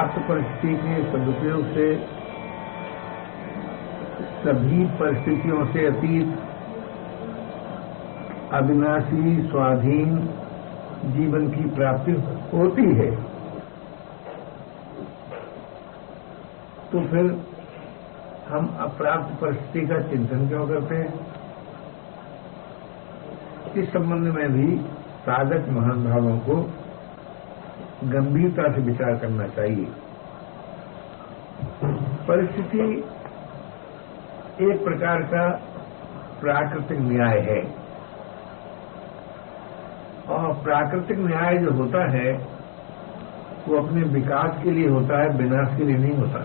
प्राप्त परिस्थिति के सदुपयोग से सभी परिस्थितियों से अतीत अविनाशी स्वाधीन जीवन की प्राप्ति होती है। तो फिर हम अप्राप्त परिस्थिति का चिंतन क्यों करते हैं? इस संबंध में भी साधक महानुभावों को गंभीरता से विचार करना चाहिए। परिस्थिति एक प्रकार का प्राकृतिक न्याय है, और प्राकृतिक न्याय जो होता है वो अपने विकास के लिए होता है, विनाश के लिए नहीं होता।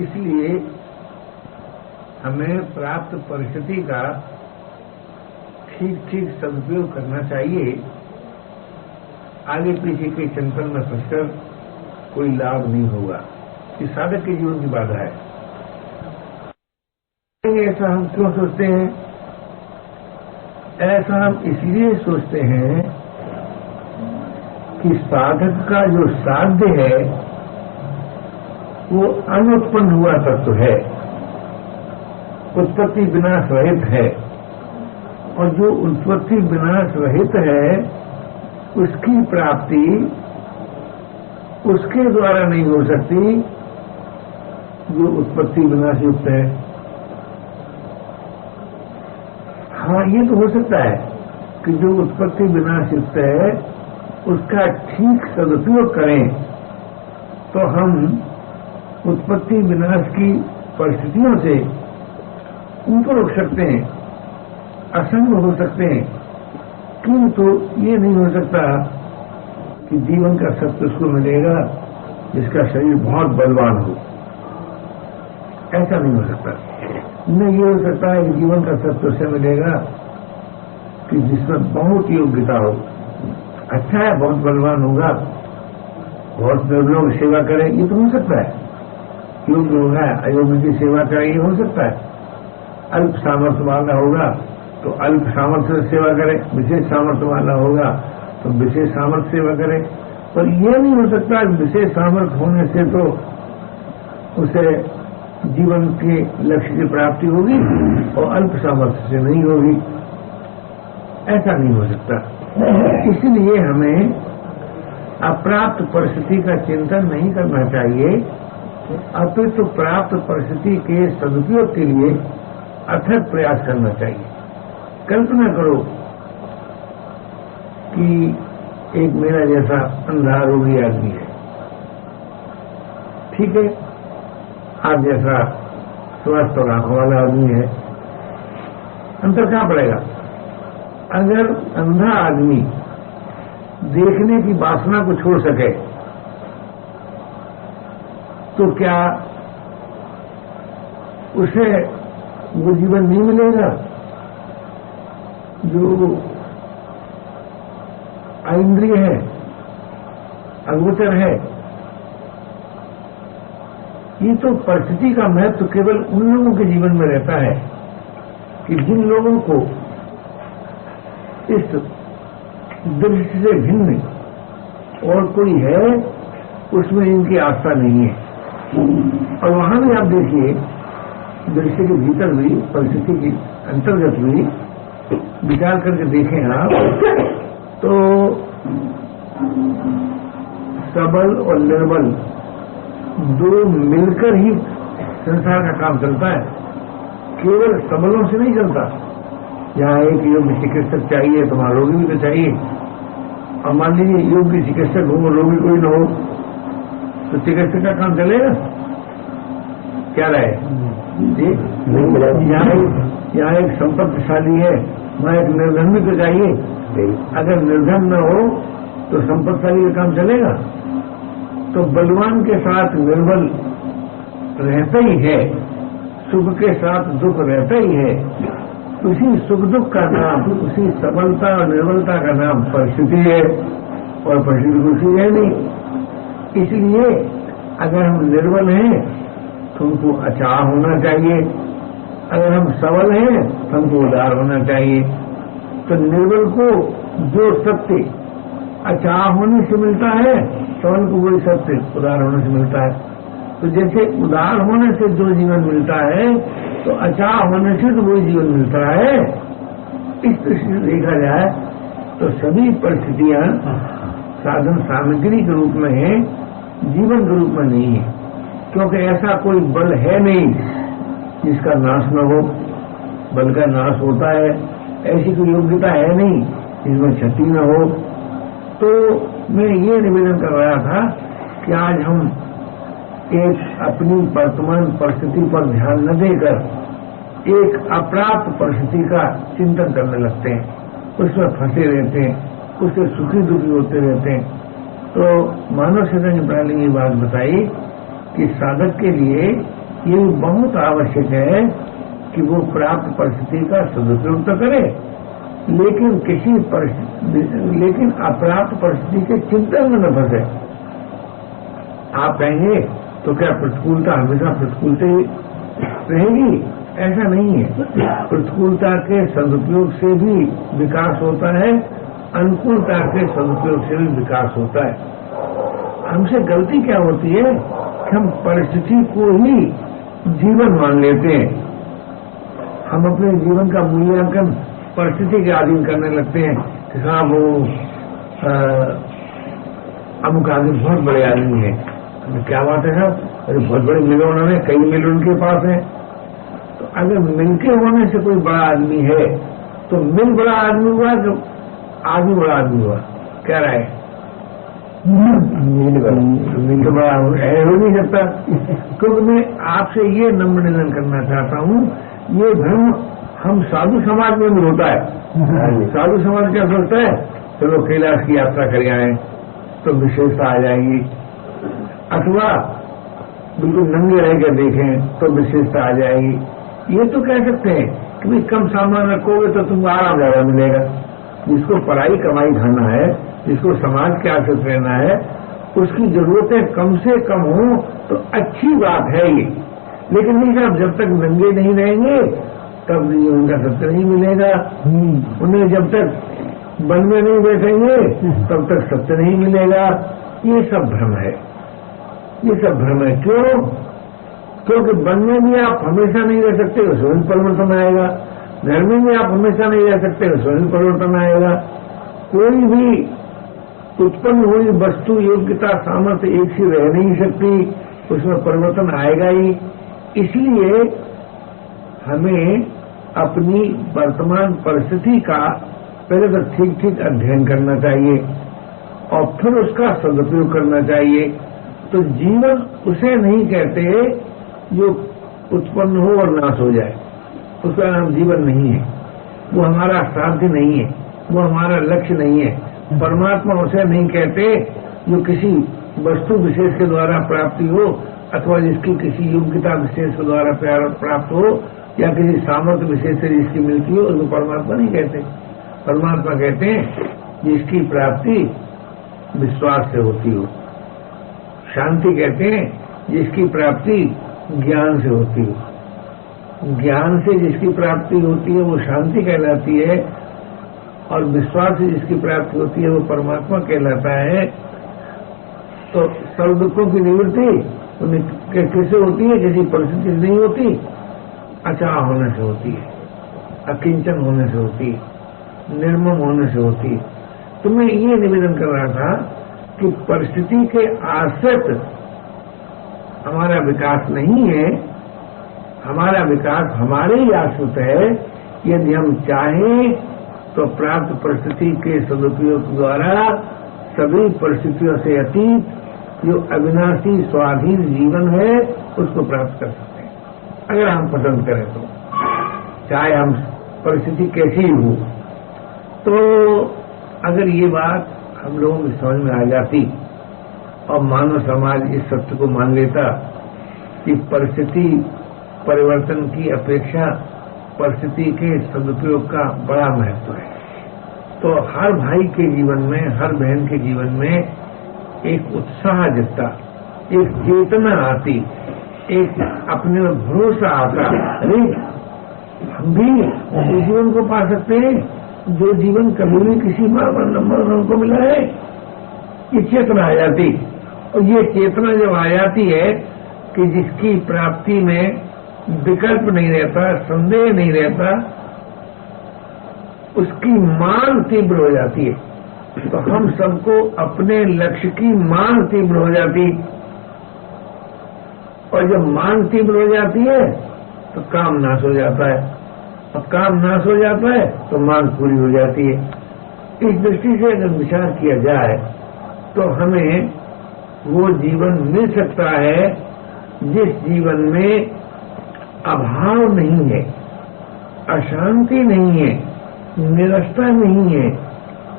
इसलिए हमें प्राप्त परिस्थिति का ठीक ठीक सदुपयोग करना चाहिए। आगे पीछे के चिंतन में फंसकर कोई लाभ नहीं होगा। ये साधक के जीवन की बाधा है। ऐसा हम क्यों सोचते हैं? ऐसा हम इसलिए सोचते हैं कि साधक का जो साध्य है वो अनुत्पन्न हुआ तत्व है, उत्पत्ति विनाश रहित है, और जो उत्पत्ति विनाश रहित है उसकी प्राप्ति उसके द्वारा नहीं हो सकती जो उत्पत्ति विनाश युक्त है। हाँ, ये तो हो सकता है कि जो उत्पत्ति विनाश युक्त है उसका ठीक सदुपयोग करें तो हम उत्पत्ति विनाश की परिस्थितियों से ऊपर उठ सकते हैं, असंग हो सकते हैं। किंतु ये नहीं हो सकता कि जीवन का सत्य उसको मिलेगा जिसका शरीर बहुत बलवान हो। ऐसा नहीं हो सकता। न ये हो सकता है कि जीवन का सत्य उसे मिलेगा कि जिसमें बहुत योग्यता हो। अच्छा है, बहुत बलवान होगा, बहुत निर्बलों की सेवा करे, ये तो हो सकता है। योग्य होगा, अयोग्य की सेवा करे, ये हो सकता है। अल्प सामर्थ्य वाला होगा तो अल्प सामर्थ्य से सेवा करे, विशेष सामर्थ्य वाला होगा तो विशेष सामर्थ्य सेवा करे। पर यह नहीं हो सकता विशेष सामर्थ्य होने से तो उसे जीवन के लक्ष्य की प्राप्ति होगी और अल्प सामर्थ्य से नहीं होगी। ऐसा नहीं हो सकता। इसलिए हमें अप्राप्त परिस्थिति का चिंतन नहीं करना चाहिए, अपितु प्राप्त परिस्थिति के सदुपयोग के लिए अथक प्रयास करना चाहिए। कल्पना करो कि एक मेरा जैसा अंधा रोगी आदमी है, ठीक है, आप जैसा स्वस्थ और आंखों वाला आदमी है। अंतर कहां पड़ेगा? अगर अंधा आदमी देखने की वासना को छोड़ सके तो क्या उसे वो जीवन नहीं मिलेगा जो इंद्रिय है, अगोचर है? ये तो परिस्थिति का महत्व केवल उन लोगों के जीवन में रहता है कि जिन लोगों को इस दृष्टि से भिन्न और कोई है उसमें इनकी आस्था नहीं है। और वहां भी आप देखिए, दृष्टि के भीतर भी, परिस्थिति के अंतर्गत भी विचार करके देखें आप तो सबल और निर्बल दो मिलकर ही संसार का काम चलता है। केवल सबलों से नहीं चलता। यहाँ एक योग्य चिकित्सक चाहिए तो वहां रोगी भी तो चाहिए। और मान लीजिए योग्य चिकित्सक हो, रोगी कोई न हो, तो चिकित्सक का काम चलेगा? क्या रहे? यहाँ एक संपत्तिशाली है, वहां एक निर्धन भी तो चाहिए। अगर निर्धन न हो तो संपत्तिशाली का काम चलेगा? तो बलवान के साथ निर्बल रहता ही है, सुख के साथ दुख रहता ही है। उसी सुख दुख का नाम, उसी सबलता और निर्बलता का नाम परिस्थिति है, और परिस्थिति कुछ है नहीं। इसलिए अगर हम निर्बल हैं तो हमको अचाह होना चाहिए, अगर हम सबल हैं तो हमको उदार होना चाहिए। तो निर्बल को जो सत्य अचाह होने से मिलता है तो उनको वही सत्य उदार होने से मिलता है। तो जैसे उदार होने से जो जीवन मिलता है तो अचाह होने से तो वही जीवन मिलता है। इस दृष्टि से देखा जाए तो सभी परिस्थितियां साधन सामग्री के रूप में है, जीवन के रूप में नहीं है। क्योंकि ऐसा कोई बल है नहीं जिसका नाश न हो। बल का नाश होता है, ऐसी कोई योग्यता है नहीं जिसमें क्षति न हो। तो मैं ये निवेदन कर रहा था कि आज हम एक अपनी वर्तमान परिस्थिति पर ध्यान न देकर एक अप्राप्त परिस्थिति का चिंतन करने लगते हैं, उसमें फंसे रहते हैं, उससे सुखी दुखी होते रहते हैं। तो मानव चेतन प्रणाली ने बात बताई कि साधक के लिए ये बहुत आवश्यक है कि वो प्राप्त परिस्थिति का सदुपयोग तो करे, लेकिन अप्राप्त परिस्थिति के चिंतन में न फंसे। आप कहेंगे तो क्या प्रतिकूलता हमेशा प्रतिकूलता ही रहेगी? ऐसा नहीं है। प्रतिकूलता के सदुपयोग से भी विकास होता है, अनुकूलता के सदुपयोग से भी विकास होता है। हमसे गलती क्या होती है कि हम परिस्थिति को ही जीवन मान लेते हैं। हम अपने जीवन का मूल्यांकन परिस्थिति के अधीन करने लगते हैं कि हाँ वो अमुक आदमी बहुत बड़े आदमी है। क्या बात है साहब? अरे बहुत बड़े मिल उन्होंने, कई मिल उनके पास है। तो अगर मिल के होने से कोई बड़ा आदमी है तो मिल बड़ा आदमी हुआ तो आदमी बड़ा आदमी हुआ? क्या राय? मिल तो बड़ा हो नहीं सकता। क्योंकि मैं आपसे ये नम्र निवेदन करना चाहता हूँ, ये भ्रम हम साधु समाज में भी होता है। साधु समाज क्या सोचता है, चलो कैलाश की यात्रा कर आए तो विशेषता आ जाएगी, अथवा बिल्कुल नंगे रह कर देखें तो विशेषता आ जाएगी। ये तो कह सकते हैं कि भाई कम सामान रखोगे तो तुमको आराम ज्यादा मिलेगा। जिसको पढ़ाई कमाई खाना है, जिसको समाज के आश्रित रहना है, उसकी जरूरतें कम से कम हो तो अच्छी बात है ये। लेकिन नहीं साहब, जब तक नंगे नहीं रहेंगे तब उनका सत्य नहीं मिलेगा। उन्हें जब तक वन में नहीं बैठेंगे तब तक सत्य नहीं मिलेगा। ये सब भ्रम है, ये सब भ्रम है। क्यों? क्योंकि वन में भी आप हमेशा नहीं रह सकते, उसमें भी परिवर्तन आएगा। घर में भी आप हमेशा नहीं रह सकते, उसमें भी परिवर्तन आएगा। कोई भी उत्पन्न हुई वस्तु योग्यता सामर्थ्य एक सी रह नहीं सकती, उसमें परिवर्तन आएगा ही। इसलिए हमें अपनी वर्तमान परिस्थिति का पहले तो ठीक ठीक अध्ययन करना चाहिए और फिर उसका सदुपयोग करना चाहिए। तो जीवन उसे नहीं कहते जो उत्पन्न हो और नाश हो जाए, उसका नाम जीवन नहीं है। वो हमारा साध्य नहीं है, वो हमारा लक्ष्य नहीं है। परमात्मा उसे नहीं कहते जो किसी वस्तु विशेष के द्वारा प्राप्ति हो अथवा जिसकी किसी योग्यता विशेष के द्वारा प्राप्त हो या किसी सामर्थ्य विशेष से जिसकी मिलती हो, उसको परमात्मा नहीं कहते। परमात्मा कहते हैं जिसकी प्राप्ति विश्वास से होती हो। शांति कहते हैं जिसकी प्राप्ति ज्ञान से होती हो। ज्ञान से जिसकी प्राप्ति होती है वो शांति कहलाती है, और विश्वास से जिसकी प्राप्ति होती है वो परमात्मा कहलाता है। तो सर्व दुखों की निवृत्ति कैसे होती है? किसी परिस्थिति से नहीं होती, अचाह होने से होती है, अकिंचन होने से होती है, निर्मम होने से होती है। तो मैं ये निवेदन कर रहा था कि परिस्थिति के आश्रित हमारा विकास नहीं है, हमारा विकास हमारे ही आश्रित है। यदि हम चाहें तो प्राप्त परिस्थिति के सदुपयोग द्वारा सभी परिस्थितियों से अतीत जो अविनाशी स्वाधीन जीवन है उसको प्राप्त कर सकते हैं, अगर हम पसंद करें तो, चाहे हम परिस्थिति कैसी हो। तो अगर ये बात हम लोगों की समझ में आ जाती और मानव समाज इस सत्य को मान लेता कि परिस्थिति परिवर्तन की अपेक्षा परिस्थिति के सदुपयोग का बड़ा महत्व है, तो हर भाई के जीवन में, हर बहन के जीवन में एक उत्साह जगता, एक चेतना आती, एक अपने में भरोसा आता। अरे हम भी उस जीवन को पा सकते हैं जो जीवन कभी भी किसी मानव को मिला है। ये चेतना आ जाती। और ये चेतना जब आ जाती है कि जिसकी प्राप्ति में विकल्प नहीं रहता, संदेह नहीं रहता, उसकी मांग तीव्र हो जाती है। तो हम सबको अपने लक्ष्य की मांग तीव्र हो जाती, और जब मांग तीव्र हो जाती है तो काम नाश हो जाता है, और काम नाश हो जाता है तो मांग पूरी हो जाती है। इस दृष्टि से अगर विचार किया जाए तो हमें वो जीवन मिल सकता है जिस जीवन में अभाव नहीं है, अशांति नहीं है, निरस्ता नहीं है,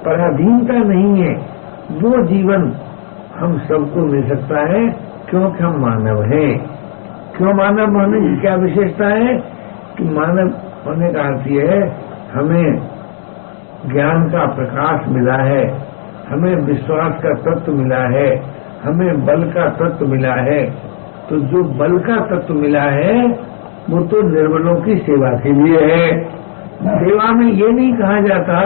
पराधीनता नहीं है। वो जीवन हम सबको मिल सकता है, क्योंकि हम मानव हैं। क्यों मानव होने की क्या विशेषता है कि मानव होने का अर्थ यह है हमें ज्ञान का प्रकाश मिला है, हमें विश्वास का तत्व मिला है, हमें बल का तत्व मिला है। तो जो बल का तत्व मिला है वो तो निर्बलों की सेवा के लिए है। सेवा में ये नहीं कहा जाता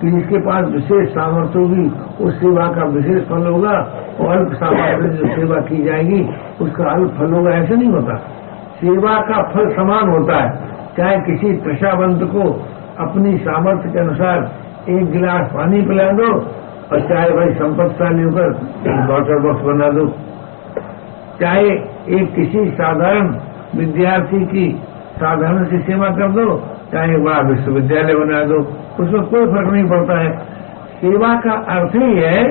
कि जिसके पास विशेष सामर्थ्य होगी उस सेवा का विशेष फल होगा, और अल्प सामर्थ्य जो सेवा की जाएगी उसका अल्प फल होगा, ऐसा नहीं होता। सेवा का फल समान होता है, चाहे किसी त्रिषावंत को अपनी सामर्थ्य के अनुसार एक गिलास पानी पिला दो, और चाहे भाई संपत्तिशाली होकर एक वाटर बॉक्स बना दो, चाहे एक किसी साधारण विद्यार्थी की साधारण सी सेवा कर दो, चाहे वह विश्वविद्यालय बना दो, उसमें कोई फर्क नहीं पड़ता है। सेवा का अर्थ ही है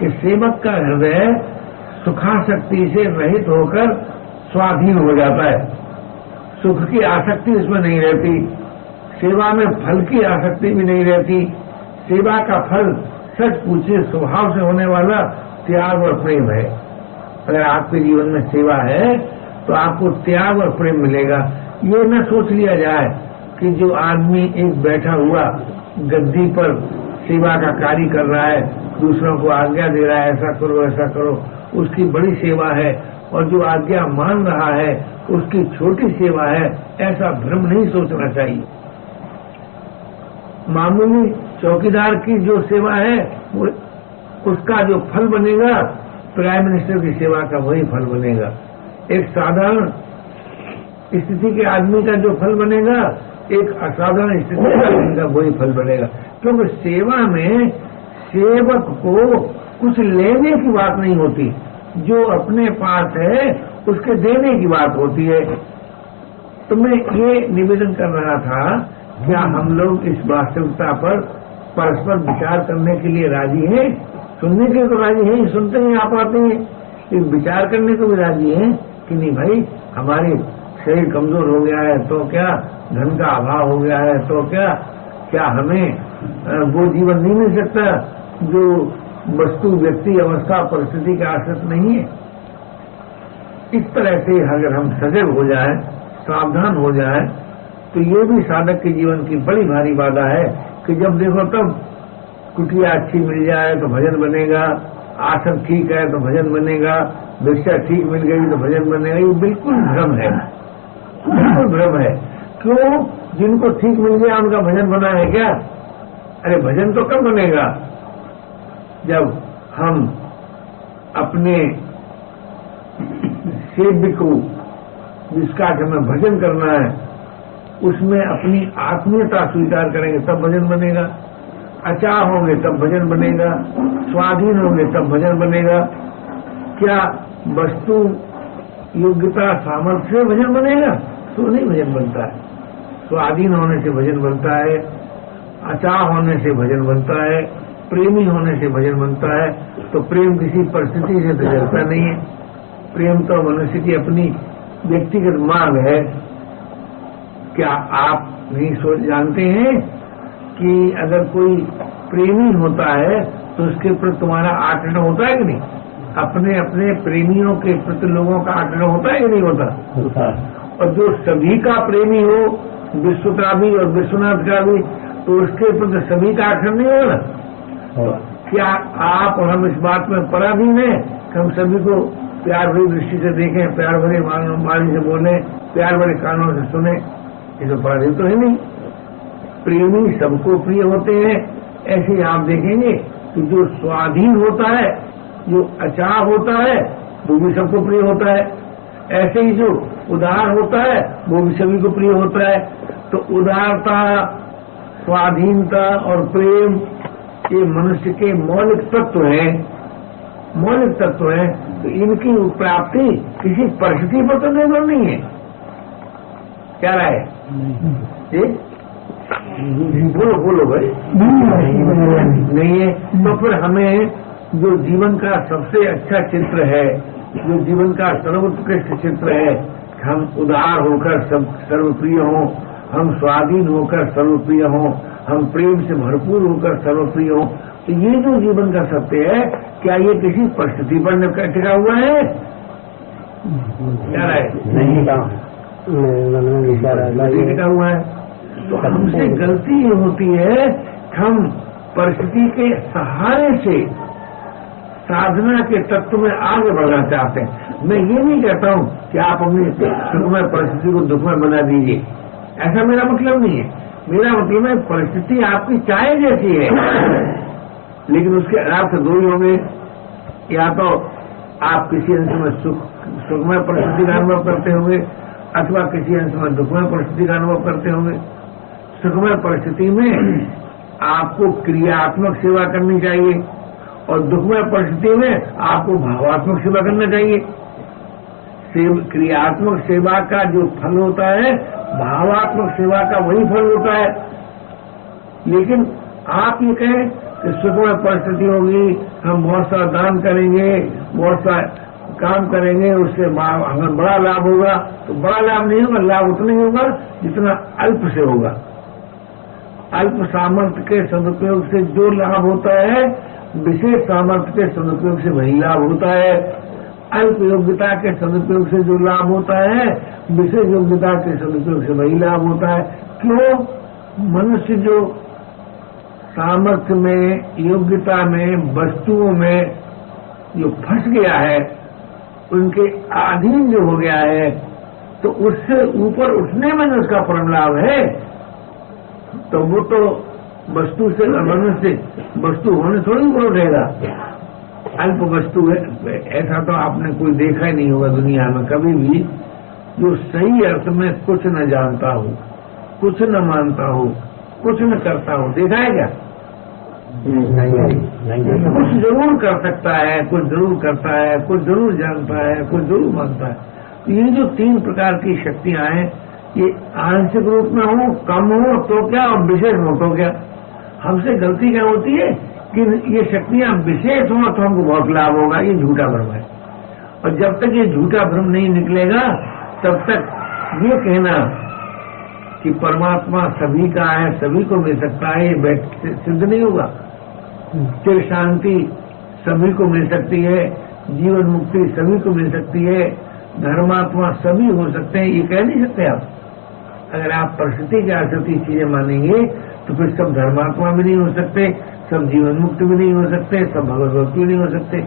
कि सेवक का हृदय सुखासक्ति से रहित होकर स्वाधीन हो जाता है। सुख की आसक्ति उसमें नहीं रहती, सेवा में फल की आसक्ति भी नहीं रहती। सेवा का फल सच पूछे स्वभाव से होने वाला त्याग और प्रेम है। अगर आपके जीवन में सेवा है तो आपको त्याग और प्रेम मिलेगा। ये न सोच लिया जाए कि जो आदमी एक बैठा हुआ गद्दी पर सेवा का कार्य कर रहा है, दूसरों को आज्ञा दे रहा है ऐसा करो ऐसा करो, उसकी बड़ी सेवा है, और जो आज्ञा मान रहा है उसकी छोटी सेवा है, ऐसा भ्रम नहीं सोचना चाहिए। मामूली चौकीदार की जो सेवा है वो उसका जो फल बनेगा प्राइम मिनिस्टर की सेवा का वही फल बनेगा। एक साधारण स्थिति के आदमी का जो फल बनेगा एक असाधारण स्थिति के आदमी का वही फल बनेगा। क्योंकि सेवा में सेवक को कुछ लेने की बात नहीं होती, जो अपने पास है उसके देने की बात होती है। तो मैं ये निवेदन कर रहा था, क्या हम लोग इस वास्तविकता पर परस्पर विचार करने के लिए राजी हैं? सुनने के लिए तो राजी हैं, सुनते ही आप आते हैं, लेकिन विचार करने को भी राजी हैं कि नहीं भाई हमारे शरीर कमजोर हो गया है तो क्या, धन का अभाव हो गया है तो क्या हमें वो जीवन नहीं मिल सकता जो वस्तु व्यक्ति अवस्था परिस्थिति का आश्रित नहीं है। इस तरह से अगर हम सजग हो जाएं, सावधान हो जाएं, तो ये भी साधक के जीवन की बड़ी भारी बाधा है कि जब देखो तब कुटिया अच्छी मिल जाए तो भजन बनेगा, आसन ठीक है तो भजन बनेगा, भिक्षा ठीक मिल गई तो भजन बनेगा। ये बिल्कुल भ्रम है, बिल्कुल भ्रम है। क्यों? जिनको ठीक मिल गया उनका भजन बना है क्या? अरे भजन तो कब बनेगा? जब हम अपने सेव्य को, जिसका हमें भजन करना है, उसमें अपनी आत्मीयता स्वीकार करेंगे तब भजन बनेगा। अचाह होंगे तब भजन बनेगा, स्वाधीन होंगे तब भजन बनेगा। क्या वस्तु योग्यता सामर्थ्य से भजन बनेगा? तो नहीं भजन बनता है। स्वाधीन होने से भजन बनता है, अचाह होने से भजन बनता है, प्रेमी होने से भजन बनता है। तो प्रेम किसी परिस्थिति से तो जलता नहीं है, प्रेम तो मनुष्य की अपनी व्यक्तिगत मांग है। क्या आप नहीं सोच जानते हैं कि अगर कोई प्रेमी होता है तो उसके प्रति तुम्हारा आचरण होता है कि नहीं? अपने अपने प्रेमियों के प्रति लोगों का आचरण होता है कि नहीं होता? और जो सभी का प्रेमी हो, विश्व का भी और विश्वनाथ का भी, तो उसके प्रति सभी का आचरण नहीं होगा। तो क्या आप और हम इस बात में पराधीन हैं कि हम सभी को प्यार भरी दृष्टि से देखें, प्यार भरे वाणी से बोले, प्यार भरे कानों से सुने? ये तो पराधीन तो है नहीं। प्रेमी सबको प्रिय होते हैं। ऐसे आप देखेंगे कि जो स्वाधीन होता है जो अचार होता है वो भी सबको प्रिय होता है, ऐसे ही जो उदार होता है वो भी सभी को प्रिय होता है। तो उदारता, स्वाधीनता और प्रेम ये मनुष्य के मौलिक तत्व हैं, मौलिक तत्व हैं। तो इनकी प्राप्ति किसी परिस्थिति पर तो निर्भर नहीं है। क्या राय जी? बोलो भाई। नहीं है तो फिर हमें जो जीवन का सबसे अच्छा चित्र है, जो जीवन का सर्वोत्कृष्ट चित्र है, हम उदार होकर सब सर्वप्रिय हों, हम स्वाधीन होकर सर्वप्रिय हों, हम प्रेम से भरपूर होकर सर्वप्रिय हों, तो ये जो जीवन का सत्य है, क्या ये किसी परिस्थिति पर टिका हुआ है? क्या राय? नहीं टिका हुआ है। तो हमसे गलती ये होती है, हम परिस्थिति के सहारे से साधना के तत्व में आगे बढ़ना चाहते हैं। मैं ये नहीं कहता हूं कि आप अपनी सुखमय परिस्थिति को दुखमय बना दीजिए, ऐसा मेरा मतलब नहीं है। मेरा मतलब है परिस्थिति आपकी चाहे जैसी है, लेकिन उसके आधार से दो ही होंगे, या तो आप किसी अंश में सुखमय परिस्थिति का अनुभव करते होंगे अथवा किसी अंश में दुखमय परिस्थिति का अनुभव करते होंगे। सुखमय परिस्थिति में आपको क्रियात्मक सेवा करनी चाहिए और दुखमय परिस्थिति में आपको भावात्मक सेवा करना चाहिए। क्रियात्मक सेवा का जो फल होता है, भावात्मक सेवा का वही फल होता है। लेकिन आप ये कहें कि सुखमय परिस्थिति होगी, हम बहुत सारा दान करेंगे, बहुत सारा काम करेंगे, उससे हमें बड़ा लाभ होगा, तो बड़ा लाभ नहीं होगा। लाभ उतना ही होगा जितना अल्प से होगा। अल्प सामर्थ्य के सदुपयोग से जो लाभ होता है, विशेष सामर्थ्य के सदुपयोग से वही लाभ होता है। अल्प योग्यता के सदुपयोग से जो लाभ होता है, विशेष योग्यता के सदुपयोग से वही लाभ होता है। क्यों? मनुष्य जो सामर्थ्य में, योग्यता में, वस्तुओं में जो फंस गया है, उनके अधीन जो हो गया है, तो उससे ऊपर उठने में उसका परम लाभ है। तो वो तो वस्तु से, मनुष्य वस्तु होने थोड़ी ऊपर उठेगा। अल्प वस्तु है, ऐसा तो आपने कोई देखा ही नहीं होगा दुनिया में कभी भी, जो सही अर्थ में कुछ न जानता हो, कुछ न मानता हो, कुछ न करता हो। देखा है क्या? नहीं। कुछ जरूर कर सकता है, कुछ जरूर करता है, कुछ जरूर जानता है, कुछ जरूर मानता है। ये जो तीन प्रकार की शक्तियां हैं, ये आंशिक रूप में हो, कम हो तो क्या, और विशेष हो तो क्या। हमसे गलती क्या होती है कि ये शक्तियां विशेष हो तो हमको बहुत लाभ होगा, ये झूठा भ्रम है। और जब तक ये झूठा भ्रम नहीं निकलेगा, तब तक ये कहना कि परमात्मा सभी का है, सभी को मिल सकता है, ये सिद्ध नहीं होगा। चिर शांति सभी को मिल सकती है, जीवन मुक्ति सभी को मिल सकती है, धर्मात्मा सभी हो सकते हैं, ये कह नहीं सकते आप। अगर आप परिस्थिति के आधार से चीजें मानेंगे तो फिर सब धर्मात्मा भी नहीं हो सकते, सब जीवन मुक्त भी नहीं हो सकते, सब भगवत भक्त भी नहीं हो सकते।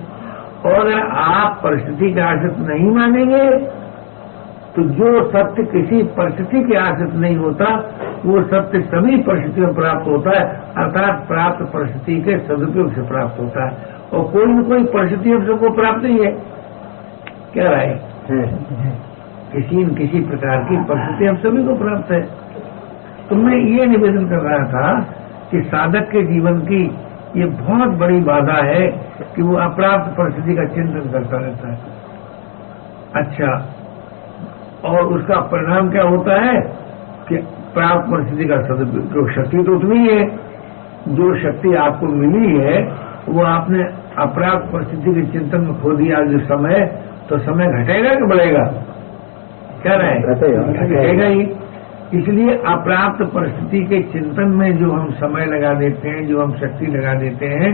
और अगर आप परिस्थिति के आश्रित नहीं मानेंगे तो जो सत्य किसी परिस्थिति के आश्रित नहीं होता, वो सत्य सभी परिस्थितियों में प्राप्त होता है, अर्थात प्राप्त परिस्थिति के सदुपयोग से प्राप्त होता है। और कोई न कोई परिस्थिति हम सबको प्राप्त नहीं है। क्या राय है? किसी न किसी प्रकार की परिस्थिति हम सभी को प्राप्त है। तो मैं ये निवेदन कर रहा था कि साधक के जीवन की ये बहुत बड़ी बाधा है कि वो अप्राप्त परिस्थिति का चिंतन करता रहता है। अच्छा, और उसका परिणाम क्या होता है कि प्राप्त परिस्थिति का सदुपयोग। शक्ति तो उतनी है, जो शक्ति आपको मिली है वो आपने अप्राप्त परिस्थिति के चिंतन में खो दिया। जो समय, तो समय घटेगा कि बढ़ेगा? क्या रहे? घटेगा ही। इसलिए अप्राप्त परिस्थिति के चिंतन में जो हम समय लगा देते हैं, जो हम शक्ति लगा देते हैं,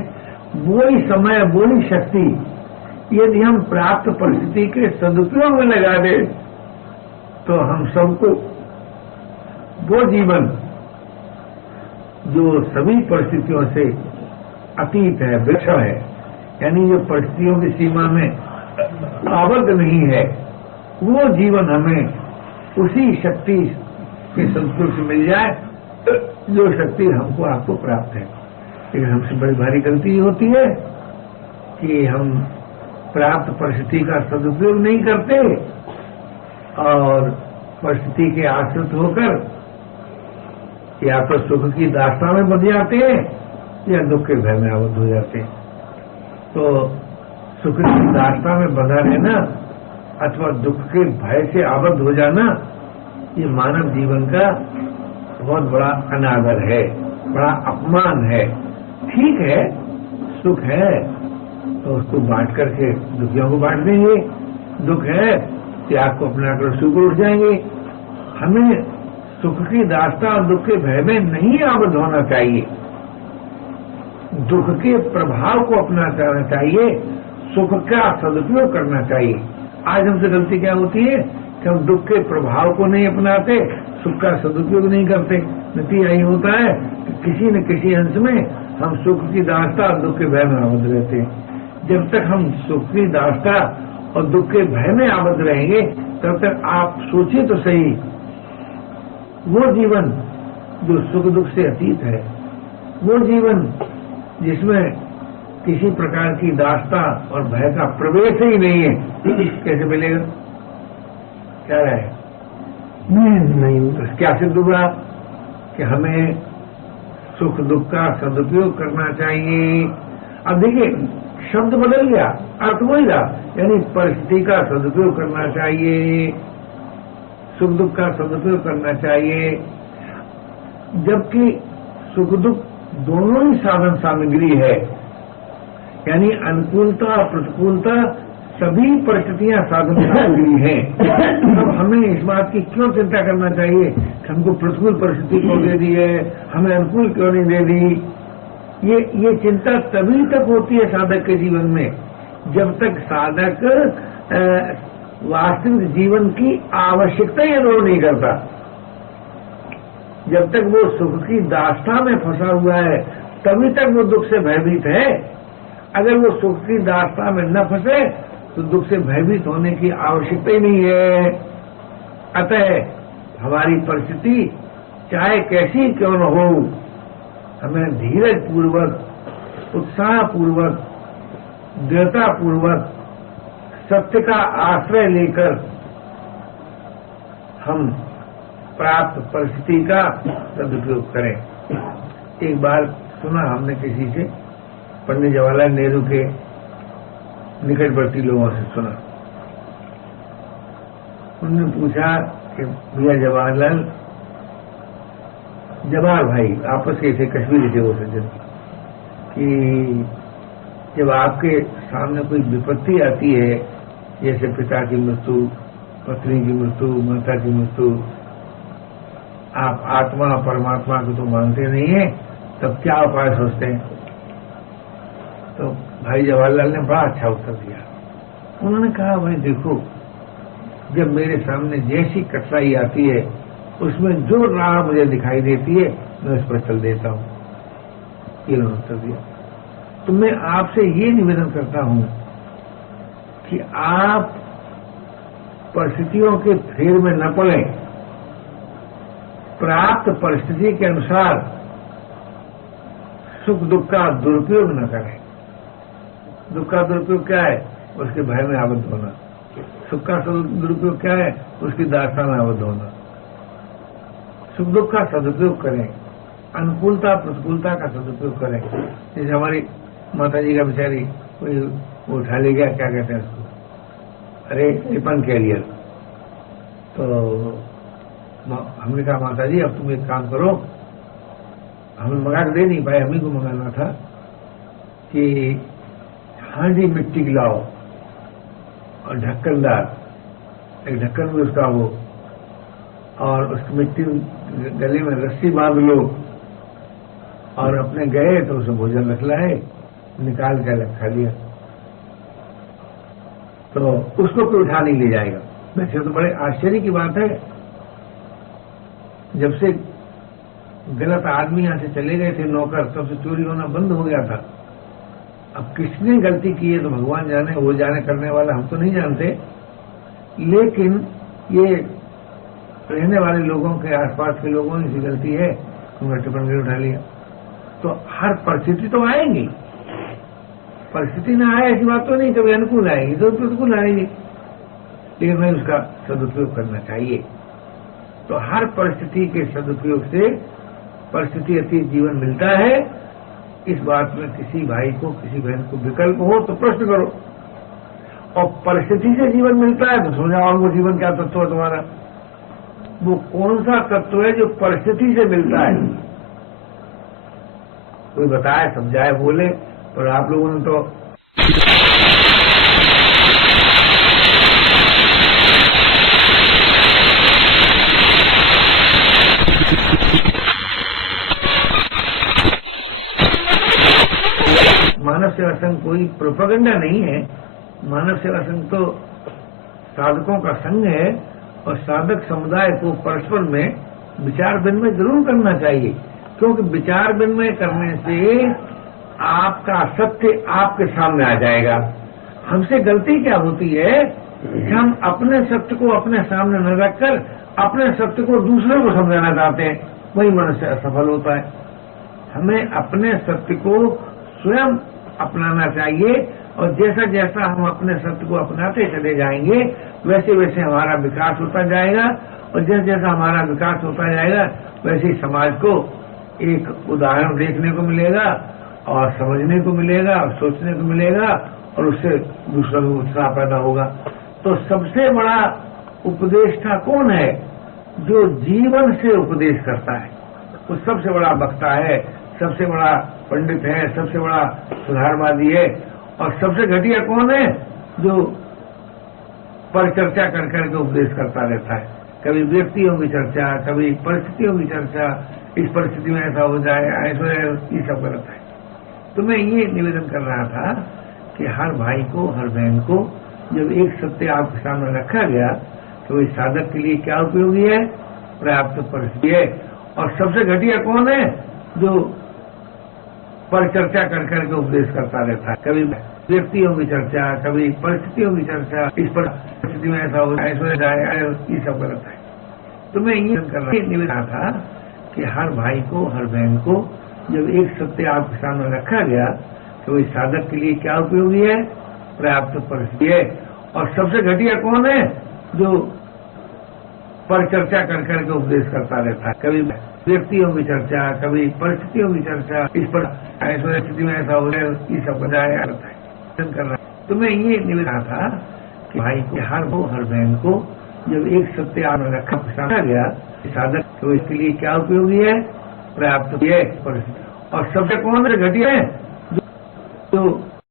वही समय, वही शक्ति यदि हम प्राप्त परिस्थिति के सदुपयोग में लगा दे तो हम सबको वो जीवन जो सभी परिस्थितियों से अतीत है, विलक्षण है, यानी जो परिस्थितियों की सीमा में आबद्ध नहीं है, वो जीवन हमें उसी शक्ति के सदुपयोग से मिल जाए जो शक्ति हमको आपको प्राप्त है। लेकिन हमसे बड़ी भारी गलती होती है कि हम प्राप्त परिस्थिति का सदुपयोग नहीं करते और परिस्थिति के आश्रित होकर या तो सुख की दास्ता में बंध जाते हैं या दुख के भय में आबद्ध हो जाते हैं। तो सुख की दास्ता में बंधा रहना अथवा दुख के भय से आबद्ध हो जाना, ये मानव जीवन का बहुत बड़ा अनादर है, बड़ा अपमान है। ठीक है, सुख है तो उसको बांट करके दुखियों को बांट देंगे, दुख है त्याग को अपना कर सुख उठ जाएंगे। हमें सुख की दास्ता और दुख के भय में नहीं आबद्ध होना चाहिए, दुख के प्रभाव को अपनाना चाहिए, सुख का सदुपयोग करना चाहिए। आज हमसे गलती क्या होती है कि हम दुख के प्रभाव को नहीं अपनाते, सुख का सदुपयोग नहीं करते। नतीजा यही होता है कि किसी न किसी अंश में हम सुख की दास्ता और दुख के भय में आबद्ध रहते हैं। जब तक हम सुख की दास्ता और दुख के भय में आबद्ध रहेंगे तब तक आप सोचिए तो सही, वो जीवन जो सुख दुख से अतीत है, वो जीवन जिसमें किसी प्रकार की दास्ता और भय का प्रवेश ही नहीं है, कैसे मिलेगा? क्या राय है? नहीं। तो क्या सिद्ध हुआ कि हमें सुख दुख का सदुपयोग करना चाहिए। अब देखिए, शब्द बदल गया, अर्थ वही रहा, यानी परिस्थिति का सदुपयोग करना चाहिए, सुख दुख का सदुपयोग करना चाहिए। जबकि सुख दुख दोनों ही साधन सामग्री है, यानी अनुकूलता और प्रतिकूलता सभी परिस्थितियां साधन सामग्री हैं। अब हमें इस बात की क्यों चिंता करना चाहिए कि हमको प्रतिकूल परिस्थिति क्यों दे दी है, हमें अनुकूल क्यों नहीं दे दी? ये चिंता तभी तक होती है साधक के जीवन में जब तक साधक वास्तविक जीवन की आवश्यकता ही अनुभव नहीं करता। जब तक वो सुख की दास्ता में फंसा हुआ है तभी तक वो दुख से भयभीत है। अगर वो सुख की दास्ता में न फंसे तो दुख से भयभीत होने की आवश्यकता ही नहीं है। अतः हमारी परिस्थिति चाहे कैसी क्यों न हो, हमें धीरज पूर्वक, उत्साह पूर्वक, दृढ़ता पूर्वक सत्य का आश्रय लेकर हम प्राप्त परिस्थिति का सदुपयोग करें। एक बार सुना हमने किसी से, पंडित जवाहरलाल नेहरू के निकटवर्ती लोगों से सुना, उन्होंने पूछा कि भैया जवाहर भाई आपस के थे, कश्मीरी थे वो सज्जन, कि जब आपके सामने कोई विपत्ति आती है, जैसे पिता की मृत्यु, पत्नी की मृत्यु, माता की मृत्यु, आप आत्मा परमात्मा को तो मानते नहीं है, तब क्या उपाय सोचते हैं? तो भाई जवाहरलाल ने बड़ा अच्छा उत्तर दिया। उन्होंने कहा, भाई देखो, जब मेरे सामने जैसी कठिनाई आती है उसमें जो राह मुझे दिखाई देती है मैं उस पर चल देता हूं। ये उन्होंने उत्तर दिया। तो मैं आपसे ये निवेदन करता हूं कि आप परिस्थितियों के फेर में न पड़े, प्राप्त परिस्थिति के अनुसार सुख दुख का दुरुपयोग न करें। दुख का दुरुपयोग क्या है? उसके भय में आबद्ध होना। सुख का दुरुपयोग क्या है? उसकी दास्ता में आबद्ध होना। सुख दुख का सदुपयोग करें, अनुकूलता प्रतिकूलता का सदुपयोग करें। जैसे हमारी माता जी का बेचारी कोई उठा ले गया, क्या कहते हैं उसको, अरे टिफन कैरियर, तो हमने कहा माता जी अब तुम एक काम करो, हमें मंगा के दे नहीं पाए, हमें को मंगाना था कि हांडी मिट्टी की लाओ और ढक्कनदार, एक ढक्कन भी उसका हो, और उस मिट्टी गले में रस्सी बांध लो, और अपने गए तो उसे भोजन रख लाए, निकाल के अलग खा लिया। तो उसको कोई उठा नहीं ले जाएगा। वैसे तो बड़े आश्चर्य की बात है, जब से गलत आदमी यहां से चले गए थे नौकर, तब से चोरी होना बंद हो गया था। अब किसने गलती की है तो भगवान जाने, वो जाने, करने वाला हम तो नहीं जानते, लेकिन ये रहने वाले लोगों के, आसपास के लोगों की गलती है, उन्होंने टिफन उठा लिया। तो हर परिस्थिति तो आएंगी, परिस्थिति ना आए ऐसी बात तो नहीं, कभी अनुकूल आएगी तो प्रतिकूल आएगी, लेकिन हमें उसका सदुपयोग करना चाहिए। तो हर परिस्थिति के सदुपयोग से परिस्थिति अतीत जीवन मिलता है। इस बात में किसी भाई को किसी बहन को विकल्प हो तो प्रश्न करो, और परिस्थिति से जीवन मिलता है तो समझाओ वो जीवन क्या तत्व है तुम्हारा, वो कौन सा तत्व है जो परिस्थिति से मिलता है। कोई बताए समझाए बोले, और आप लोगों ने तो मानव सेवा संघ कोई प्रोपेगेंडा नहीं है। मानव सेवा संघ तो साधकों का संघ है, और साधक समुदाय को परस्पर में विचार विनिमय जरूर करना चाहिए, क्योंकि विचार विनिमय करने से आपका सत्य आपके सामने आ जाएगा। हमसे गलती क्या होती है कि हम अपने सत्य को अपने सामने न रखकर अपने सत्य को दूसरों को समझाना चाहते हैं, वही मनुष्य असफल होता है। हमें अपने सत्य को स्वयं अपनाना चाहिए, और जैसा जैसा हम अपने सत्य को अपनाते चले जाएंगे वैसे वैसे हमारा विकास होता जाएगा, और जैसे जैसा हमारा विकास होता जाएगा वैसे ही समाज को एक उदाहरण देखने को मिलेगा, और समझने को मिलेगा, और सोचने को मिलेगा, और उससे दूसरा भी उत्साह पैदा होगा। तो सबसे बड़ा उपदेष्टा कौन है? जो जीवन से उपदेश करता है, वो सबसे बड़ा वक्ता है, सबसे बड़ा पंडित है, सबसे बड़ा सुधारवादी है। और सबसे घटिया कौन है? जो परिचर्चा कर करके उपदेश करता रहता है, कभी व्यक्तियों की चर्चा, कभी परिस्थितियों की चर्चा, इस परिस्थिति में ऐसा हो जाए, ऐसा ये सब करता है। तो मैं ये निवेदन कर रहा था कि हर भाई को, हर बहन को जब एक सत्य आपके सामने रखा गया तो इस साधक के लिए क्या उपयोगी है? पर्याप्त परिस्थिति है। और सबसे घटिया कौन है? जो परिचर्चा कर करके उपदेश करता रहता है, कभी व्यक्तियों की चर्चा, कभी परिस्थितियों की चर्चा, इस परिस्थिति में ऐसा हो जाए, ऐसा जाए, ये सब करता है। तो मैं ये निवेदन था कि हर भाई को, हर बहन को जब एक सत्य आपके सामने रखा गया तो इस साधक के लिए क्या उपयोगी है? पर्याप्त परिस्थिति है। और सबसे घटिया कौन है? जो परिचर्चा कर करके उपदेश करता रहता है, कभी व्यक्तियों की चर्चा, कभी परिस्थितियों की चर्चा, इस परिस्थिति में ऐसा हो जाए, ये सब बताया जाता है। तो मैं ये निवेदन था कि भाई को, हर बहन को जब एक सत्य आपने रखा गया साधक, तो इसके लिए क्या उपयोगी है? पर्याप्त है। और सबसे कौन घटिया है? जो